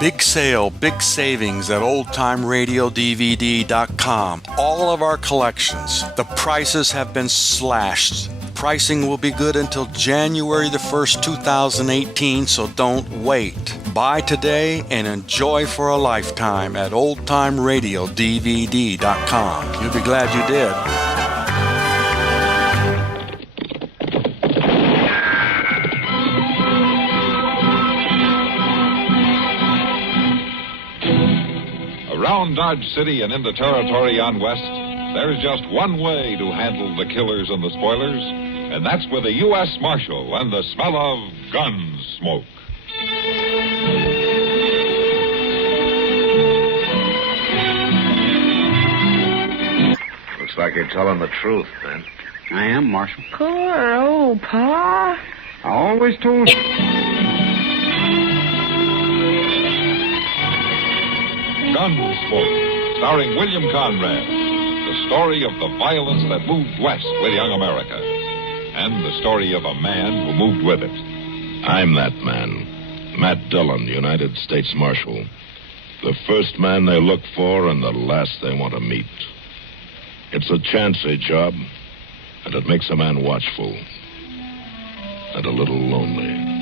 Big sale, big savings at oldtimeradiodvd.com. All of our collections. The prices have been slashed. Pricing will be good until January the 1st, 2018, so don't wait. Buy today and enjoy for a lifetime at oldtimeradiodvd.com. You'll be glad you did. Around Dodge City and into territory on west, there's just one way to handle the killers and the spoilers, and that's with a U.S. Marshal and the smell of Gunsmoke. Looks like you're telling the truth, Ben. I am, Marshal. Poor old Pa. I always told you. Gunsmoke, starring William Conrad. The story of the violence that moved west with young America. And the story of a man who moved with it. I'm that man. Matt Dillon, United States Marshal. The first man they look for and the last they want to meet. It's a chancy job, and it makes a man watchful. And a little lonely.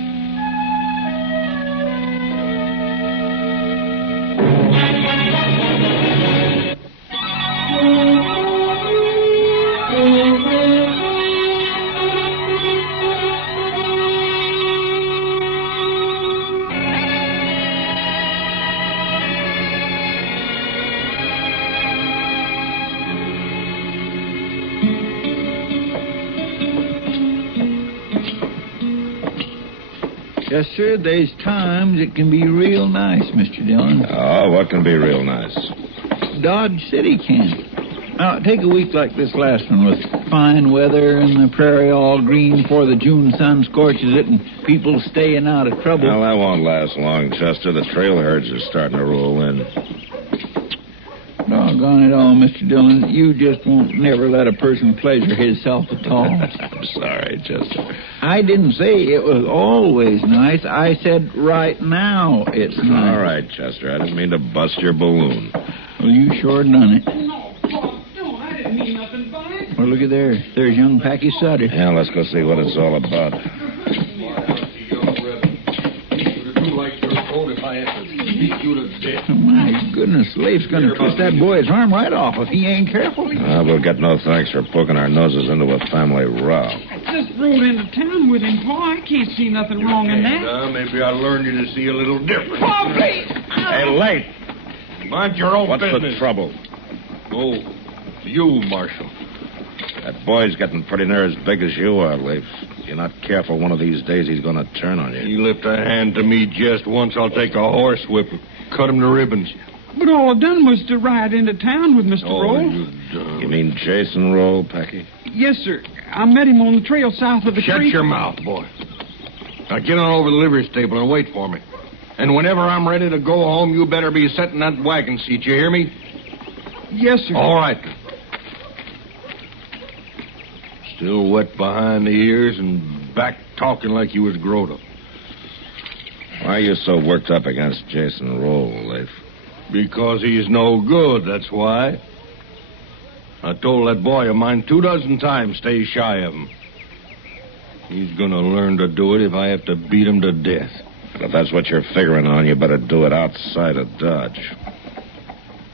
Yes, sir, there's times it can be real nice, Mr. Dillon. Oh, what can be real nice? Dodge City can. Now, take a week like this last one with fine weather and the prairie all green before the June sun scorches it and people staying out of trouble. Well, that won't last long, Chester. The trail herds are starting to roll in. Doggone it all, Mr. Dillon. You just won't never let a person pleasure himself at all. I'm sorry, Chester. I didn't say it was always nice. I said right now it's nice. All right, Chester. I didn't mean to bust your balloon. Well, you sure done it. No, I didn't mean nothing by it. Well, look at there. There's young Packy Sutter. Yeah, let's go see what it's all about. Oh, my goodness, Leif's going to twist that boy's arm right off if he ain't careful. We'll get no thanks for poking our noses into a family row. I just rode into town with him, Pa. I can't see nothing wrong in that. Maybe I'll learn you to see a little different. Pa, please! Hey, late. Mind your own What's business. the trouble? Oh, you, Marshal. That boy's getting pretty near as big as you are, Leif. If you're not careful, one of these days he's going to turn on you. You lift a hand to me just once, I'll take a horsewhip and cut him to ribbons. But all I done was to ride into town with Mr. Roll. You mean Jason Roll, Packy? Yes, sir. I met him on the trail south of the Shut creek. your mouth, boy. Now get on over to the livery stable and wait for me. And whenever I'm ready to go home, you better be sitting in that wagon seat. You hear me? Yes, sir. All right. Still wet behind the ears and back talking like you was growed up. Why are you so worked up against Jason Roll, Leif? Because he's no good, that's why. I told that boy of mine 24 times stay shy of him. He's gonna learn to do it if I have to beat him to death. But if that's what you're figuring on, you better do it outside of Dodge.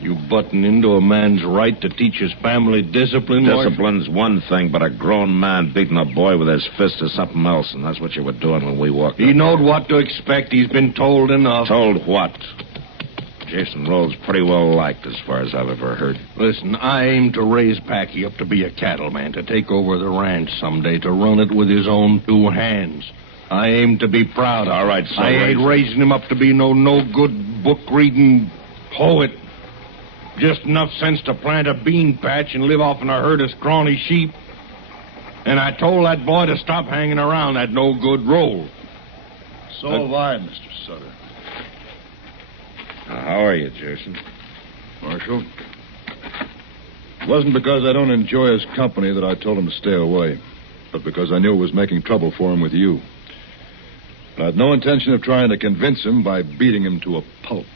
You button into a man's right to teach his family discipline, Marshal? Discipline's one thing, but a grown man beating a boy with his fist is something else, and that's what you were doing when we walked He up. knowed what to expect. He's been told enough. Told what? Jason Roll's pretty well liked as far as I've ever heard. Listen, I aim to raise Packy up to be a cattleman, to take over the ranch someday, to run it with his own 2 hands. I aim to be proud of him. All right, so I ain't raising him up to be no good book-reading poet. Just enough sense to plant a bean patch and live off in a herd of scrawny sheep. And I told that boy to stop hanging around that no-good Roll. So have I, Mr. Sutter. Now, how are you, Jason? Marshal, it wasn't because I don't enjoy his company that I told him to stay away, but because I knew it was making trouble for him with you. I had no intention of trying to convince him by beating him to a pulp.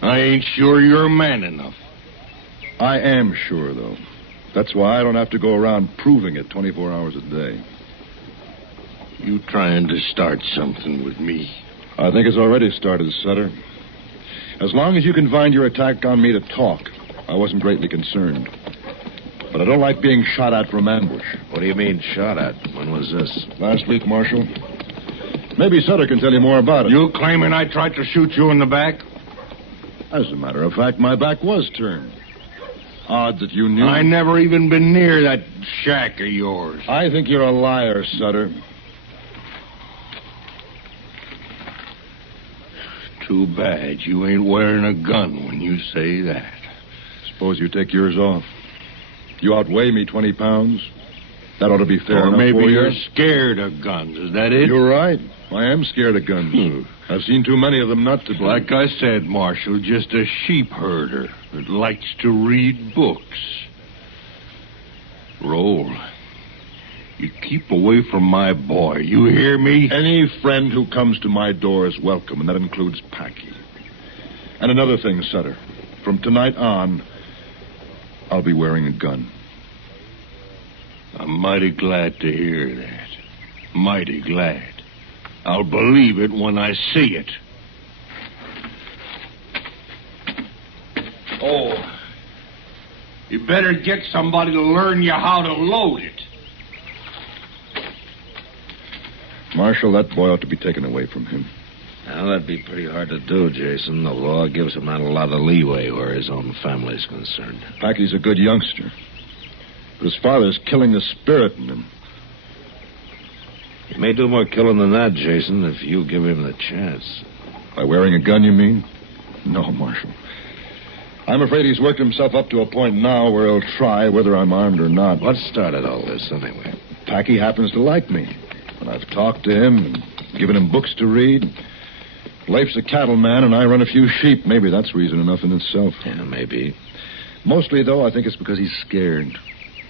I ain't sure you're man enough. I am sure, though. That's why I don't have to go around proving it 24 hours a day. You trying to start something with me? I think it's already started, Sutter. As long as you confined your attack on me to talk, I wasn't greatly concerned. But I don't like being shot at from ambush. What do you mean, shot at? When was this? Last week, Marshal. Maybe Sutter can tell you more about it. You claiming I tried to shoot you in the back? As a matter of fact, my back was turned. Odd that you knew. I never even been near that shack of yours. I think you're a liar, Sutter. Too bad you ain't wearing a gun when you say that. Suppose you take yours off. You outweigh me 20 pounds. That ought to be fair Or enough maybe for you. you're scared of guns. Is that it? You're right. I am scared of guns. I've seen too many of them not to be. Like I said, Marshal, just a sheep herder that likes to read books. Roll. You keep away from my boy. You hear me? Any friend who comes to my door is welcome, and that includes Packy. And another thing, Sutter. From tonight on, I'll be wearing a gun. I'm mighty glad to hear that. Mighty glad. I'll believe it when I see it. Oh, you better get somebody to learn you how to load it. Marshal, that boy ought to be taken away from him. Now, that'd be pretty hard to do, Jason. The law gives a man a lot of leeway where his own family's concerned. Packy's a good youngster. But his father's killing the spirit in him. He may do more killing than that, Jason, if you give him the chance. By wearing a gun, you mean? No, Marshal. I'm afraid he's worked himself up to a point now where he'll try, whether I'm armed or not. What started all this, anyway? Packy happens to like me. And I've talked to him and given him books to read. Leif's a cattleman, and I run a few sheep. Maybe that's reason enough in itself. Yeah, maybe. Mostly, though, I think it's because he's scared.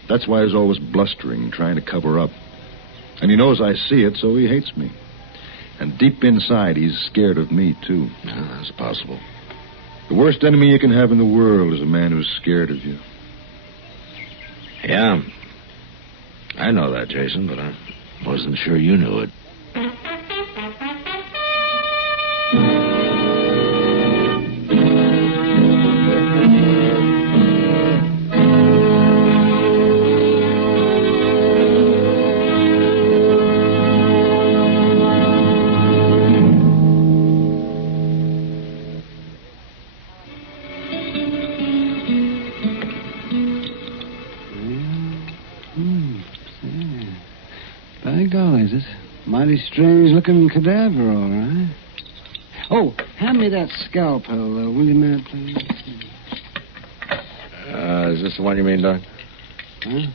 That's why he's always blustering, trying to cover up. And he knows I see it, so he hates me. And deep inside, he's scared of me, too. Yeah, that's possible. The worst enemy you can have in the world is a man who's scared of you. Yeah. I know that, Jason, but I wasn't sure you knew it. By golly, this mighty strange-looking cadaver, all right. Oh, hand me that scalpel, will you, Matt, please? Is this the one you mean, Doc? Huh?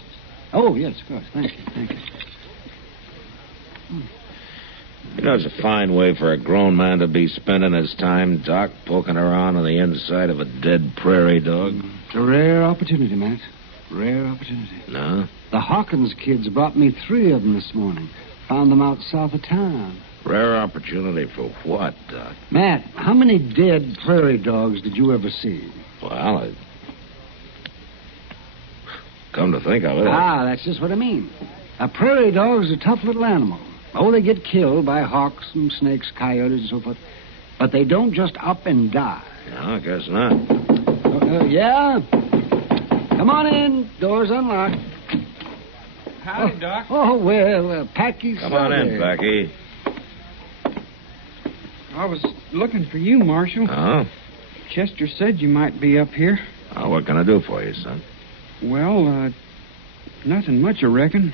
Oh, yes, of course. Thank you. You know, it's a fine way for a grown man to be spending his time, Doc, poking around on the inside of a dead prairie dog. It's a rare opportunity, Matt. Rare opportunity. No? The Hawkins kids brought me 3 of them this morning. Found them out south of town. Rare opportunity for what, Doc? Matt, how many dead prairie dogs did you ever see? Well, come to think of it. That's just what I mean. A prairie dog's a tough little animal. Oh, they get killed by hawks and snakes, coyotes, and so forth. But they don't just up and die. No, I guess not. Yeah? Come on in. Door's unlocked. Howdy, Doc. Oh, well, Packy's Come on in, Becky. I was looking for you, Marshal. Oh? Chester said you might be up here. Oh, what can I do for you, son? Well, nothing much, I reckon.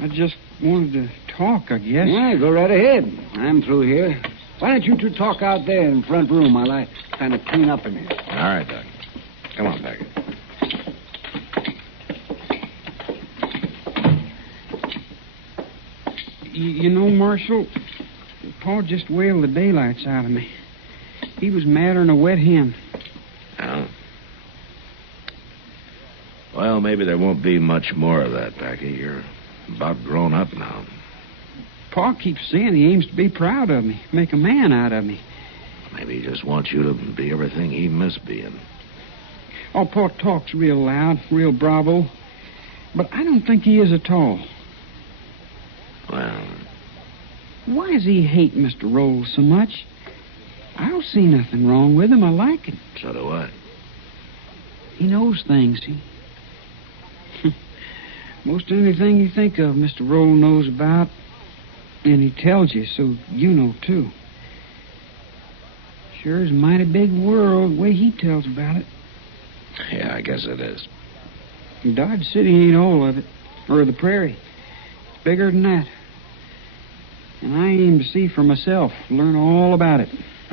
I just wanted to talk, I guess. Yeah, go right ahead. I'm through here. Why don't you 2 talk out there in the front room while I kind of clean up in here? All right, Doc. Come on, Becky. You know, Marshal, Pa just wailed the daylights out of me. He was madder than a wet hen. Oh? Well, maybe there won't be much more of that, Becky. You're about grown up now. Pa keeps saying he aims to be proud of me, make a man out of me. Maybe he just wants you to be everything he missed being. Oh, Pa talks real loud, real bravo. But I don't think he is at all. Well, why does he hate Mr. Rolls so much? I don't see nothing wrong with him. I like him. So do I. He knows things. Most anything you think of, Mr. Roll knows about, and he tells you, so you know, too. Sure is a mighty big world, the way he tells about it. Yeah, I guess it is. Dodge City ain't all of it, or the prairie. It's bigger than that. And I aim to see for myself, learn all about it.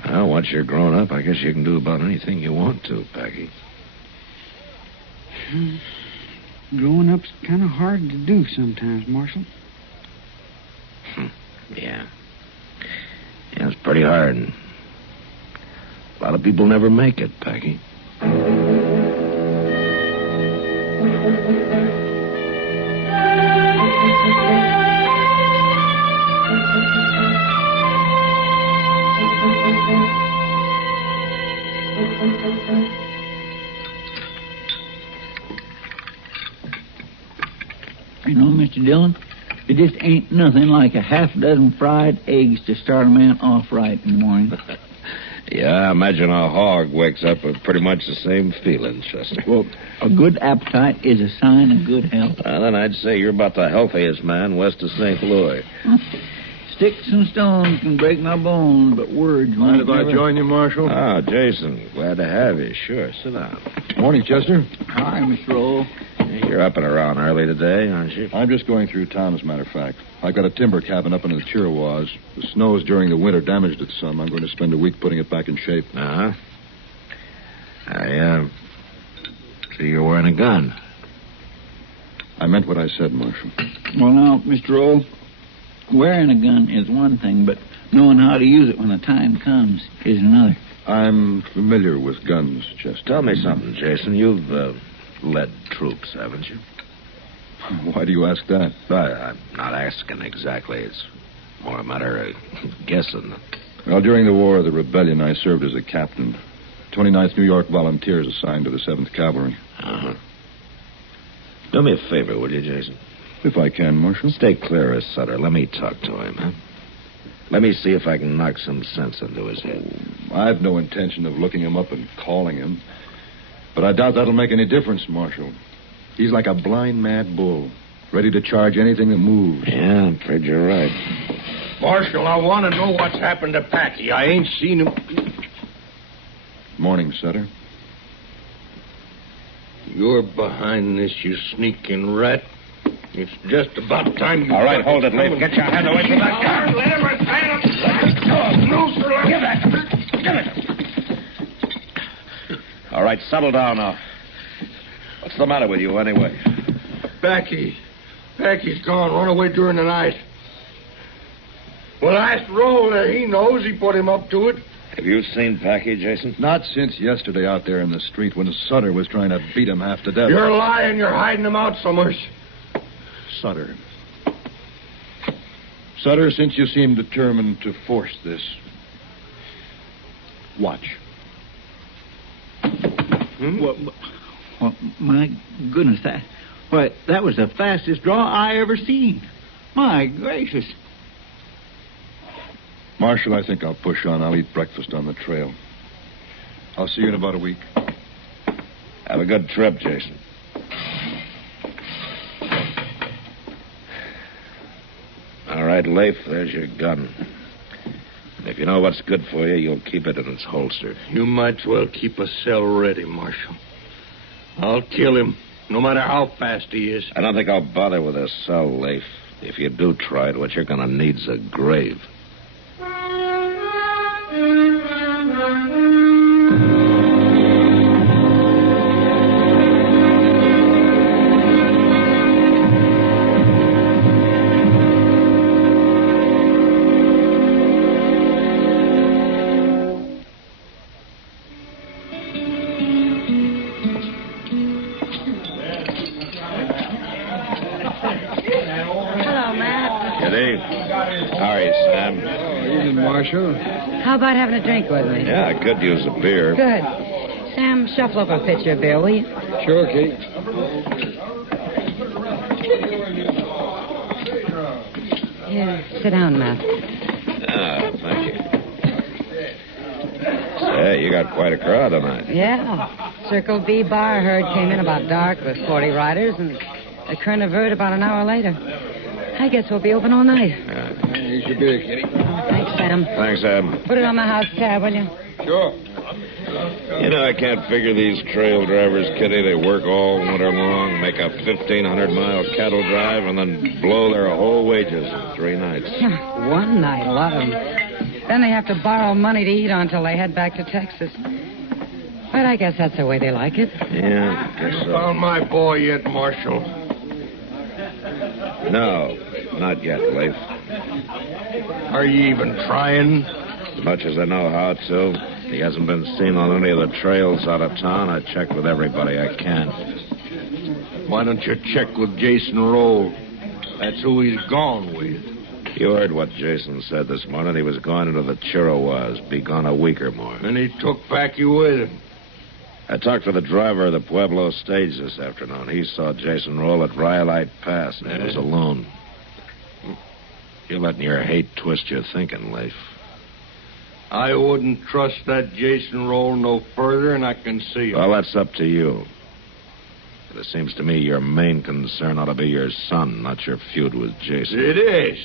Well, once you're grown up, I guess you can do about anything you want to, Packy. Growing up's kind of hard to do sometimes, Marshal. Yeah. Yeah, it's pretty hard. A lot of people never make it, Packy. You know, Mr. Dillon, it just ain't nothing like a half dozen fried eggs to start a man off right in the morning. Yeah, I imagine a hog wakes up with pretty much the same feeling, Chester. Well, a good appetite is a sign of good health. Well, then I'd say you're about the healthiest man west of St. Louis. Sticks and stones can break my bones, but words Mind won't if I join you, Marshal? Oh, Jason, glad to have you. Sure, sit down. Morning, Chester. Hi, Mr. Roll. You're up and around early today, aren't you? I'm just going through town, as a matter of fact. I've got a timber cabin up in the Chiricahua. The snows during the winter damaged it some. I'm going to spend a week putting it back in shape. Uh-huh. I see you're wearing a gun. I meant what I said, Marshal. Well, now, Mr. Roll, wearing a gun is one thing, but knowing how to use it when the time comes is another. I'm familiar with guns, Chester. Tell me something, Jason. You've led troops, haven't you? Why do you ask that? I'm not asking exactly. It's more a matter of guessing. Well, during the War of the Rebellion, I served as a captain. 29th New York Volunteers assigned to the 7th Cavalry. Uh-huh. Do me a favor, will you, Jason? If I can, Marshal. Stay clear of Sutter. Let me talk to him, huh? Let me see if I can knock some sense into his head. I've no intention of looking him up and calling him. But I doubt that'll make any difference, Marshal. He's like a blind mad bull, ready to charge anything that moves. Yeah, I'm afraid you're right. Marshal, I want to know what's happened to Packy. I ain't seen him. Morning, Sutter. You're behind this, you sneaking rat. It's just about time you... All right, hold it, Leif. Get your hand away from that gun. Let him stand him. Let it go. No, sir. Give that. Give it. All right, settle down now. What's the matter with you, anyway? Packy's gone. Run away during the night. Well, ask Roll. He knows. He put him up to it. Have you seen Packy, Jason? Not since yesterday out there in the street when Sutter was trying to beat him half to death. You're lying. You're hiding him out somewhere. Sutter. Sutter, since you seem determined to force this, watch. Well, my goodness, that was the fastest draw I ever seen. My gracious. Marshal, I think I'll push on. I'll eat breakfast on the trail. I'll see you in about a week. Have a good trip, Jason. All right, Leif, there's your gun. And if you know what's good for you, you'll keep it in its holster. You might as well keep a cell ready, Marshal. I'll kill him, no matter how fast he is. I don't think I'll bother with a cell, Leif. If you do try it, what you're going to need's a grave. Hello, Matt. Good evening. Marshal. How about having a drink with me? Yeah, I could use a beer. Good. Sam, shuffle up a pitcher of beer, will you? Sure, Kate. Here, sit down, Matt. Ah, thank you. Say, you got quite a crowd tonight. Yeah. Circle B bar herd came in about dark with 40 riders, and the current of herd about an hour later. I guess we'll be open all night. Here's your beer, Kitty. Oh, thanks, Sam. Thanks, Ab. Put it on the house tab, will you? Sure. You know, I can't figure these trail drivers, Kitty. They work all winter long, make a 1,500-mile cattle drive, and then blow their whole wages in 3 nights. One night, a lot of them. Then they have to borrow money to eat on till they head back to Texas. But I guess that's the way they like it. Yeah, I guess so. Found my boy yet, Marshal? No, not yet, Leif. Are you even trying? As much as I know how to. He hasn't been seen on any of the trails out of town. I checked with everybody I can. Why don't you check with Jason Roll? That's who he's gone with. You heard what Jason said this morning. He was going into the Chiricahua. Be gone a week or more. And he took Packy with him. I talked to the driver of the Pueblo stage this afternoon. He saw Jason Roll at Rhyolite Pass, and he was alone. You're letting your hate twist your thinking, Leif. I wouldn't trust that Jason Roll no further, and I can see him. Well, that's up to you. But it seems to me your main concern ought to be your son, not your feud with Jason. It is.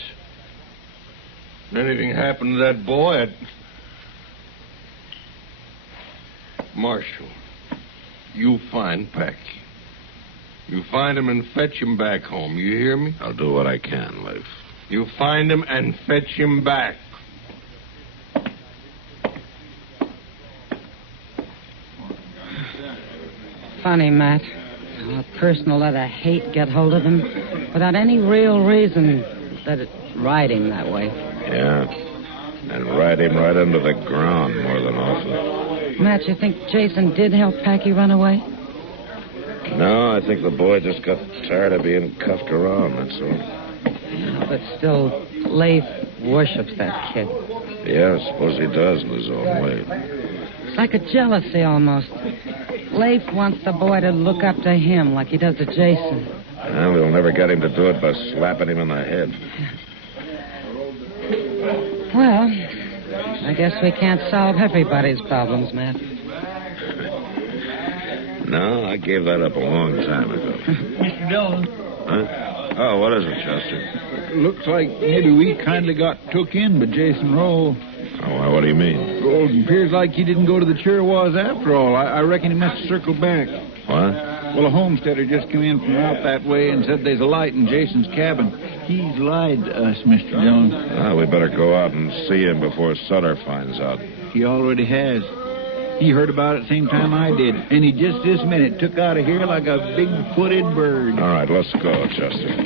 If anything happened to that boy, Marshal, you find Packy. You find him and fetch him back home. You hear me? I'll do what I can, Leif. You find him and fetch him back. Funny, Matt. How a person will let a hate get hold of him without any real reason that it ride him that way. Yeah. And ride him right into the ground more than often. Matt, you think Jason did help Packy run away? No, I think the boy just got tired of being cuffed around, that's all. Yeah, but still, Leif worships that kid. Yeah, I suppose he does in his own way. It's like a jealousy almost. Leif wants the boy to look up to him like he does to Jason. Well, we'll never get him to do it by slapping him in the head. Well, I guess we can't solve everybody's problems, Matt. No, I gave that up a long time ago. Mr. Dillon. Huh? Oh, what is it, Chester? Looks like maybe we kindly got took in by Jason Roll. Oh, well, what do you mean? Well, it appears like he didn't go to the Chiricahua after all. I reckon he must have circled back. What? Well, a homesteader just came in from out that way and said there's a light in Jason's cabin. He's lied to us, Mr. Dillon. Well, we better go out and see him before Sutter finds out. He already has. He heard about it same time I did, and he just this minute took out of here like a big-footed bird. All right, let's go, Chester.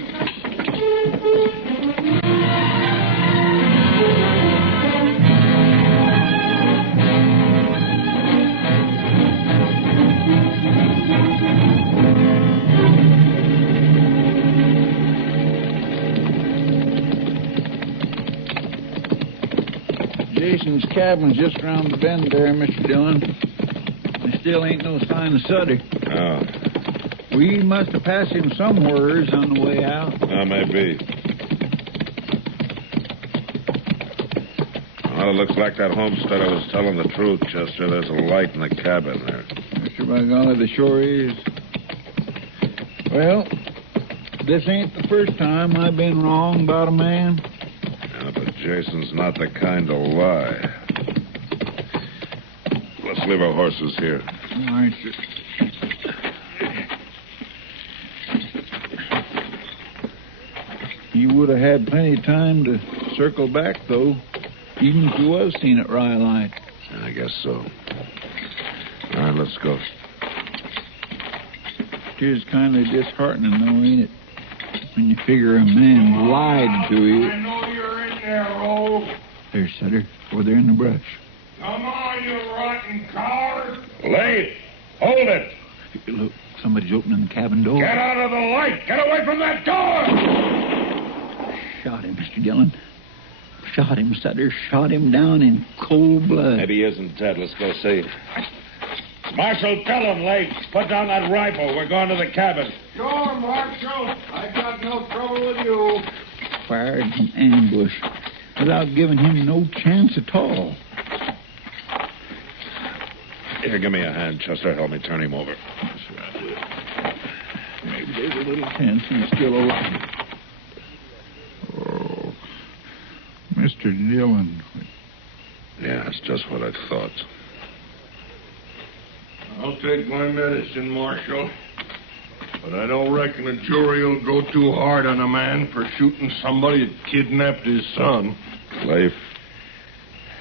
Jason's cabin's just around the bend there, Mr. Dillon. There still ain't no sign of Sutter. Oh. We must have passed him somewheres on the way out. Maybe. Well, it looks like that homesteader was telling the truth, Chester. There's a light in the cabin there. Mr. By golly, the sure is. Well, this ain't the first time I've been wrong about a man. Yeah, but Jason's not the kind to lie. Let's leave our horses here. All right, sir. You would have had plenty of time to circle back, though, even if you was seen at Rhyolite. I guess so. All right, let's go. It is kind of disheartening, though, ain't it? When you figure a man lied to you. I know you're in there, Roll. There's Sutter, over there in the brush. Come on, you rotten coward. Leif! Hold it! Look, somebody's opening the cabin door. Get out of the light. Get away from that door. Shot him, Mr. Dillon. Shot him, Sutter. Shot him down in cold blood. Maybe he isn't dead. Let's go see. Marshal, tell him, Lake. Put down that rifle. We're going to the cabin. Sure, Marshal. I got no trouble with you. Fired from ambush without giving him no chance at all. Here, give me a hand, Chester. Help me turn him over. Maybe there's a little chance he's still alive. Oh, Mr. Dillon. Yeah, that's just what I thought. I'll take my medicine, Marshal. But I don't reckon a jury will go too hard on a man for shooting somebody that kidnapped his son. Leif,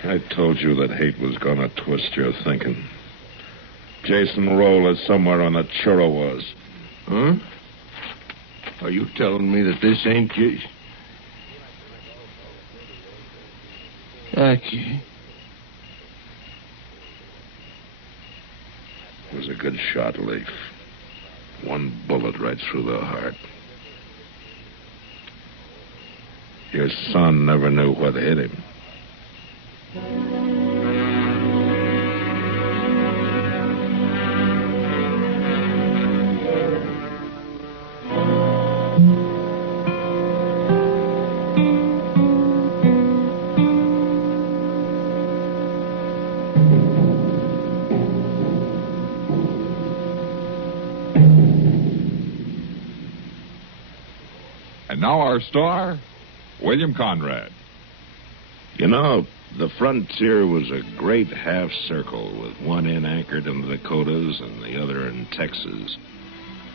I told you that hate was going to twist your thinking. Jason Roll is somewhere on the Chirrawas. Huh? Are you telling me that this ain't Jason? Jackie. It was a good shot, Leif. One bullet right through the heart. Your son never knew what hit him. And now our star, William Conrad. You know, the frontier was a great half circle with one end anchored in the Dakotas and the other in Texas.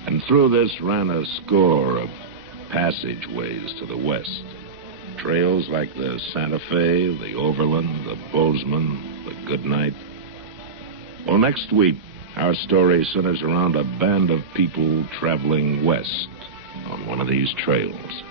And through this ran a score of passageways to the west. Trails like the Santa Fe, the Overland, the Bozeman, the Goodnight. Well, next week, our story centers around a band of people traveling west on one of these trails.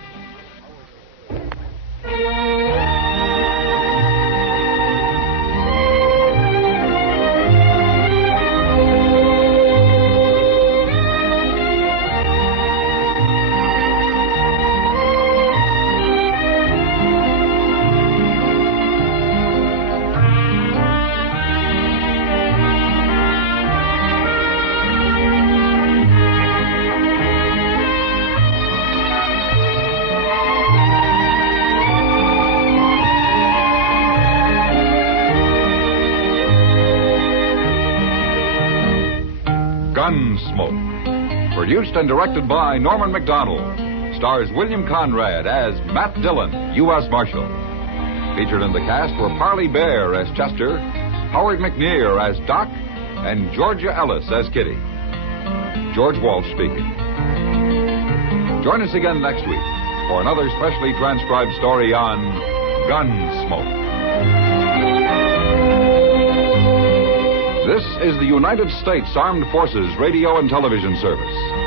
Gunsmoke, produced and directed by Norman MacDonald, stars William Conrad as Matt Dillon, U.S. Marshal. Featured in the cast were Parley Bear as Chester, Howard McNear as Doc, and Georgia Ellis as Kitty. George Walsh speaking. Join us again next week for another specially transcribed story on Gunsmoke. This is the United States Armed Forces Radio and Television Service.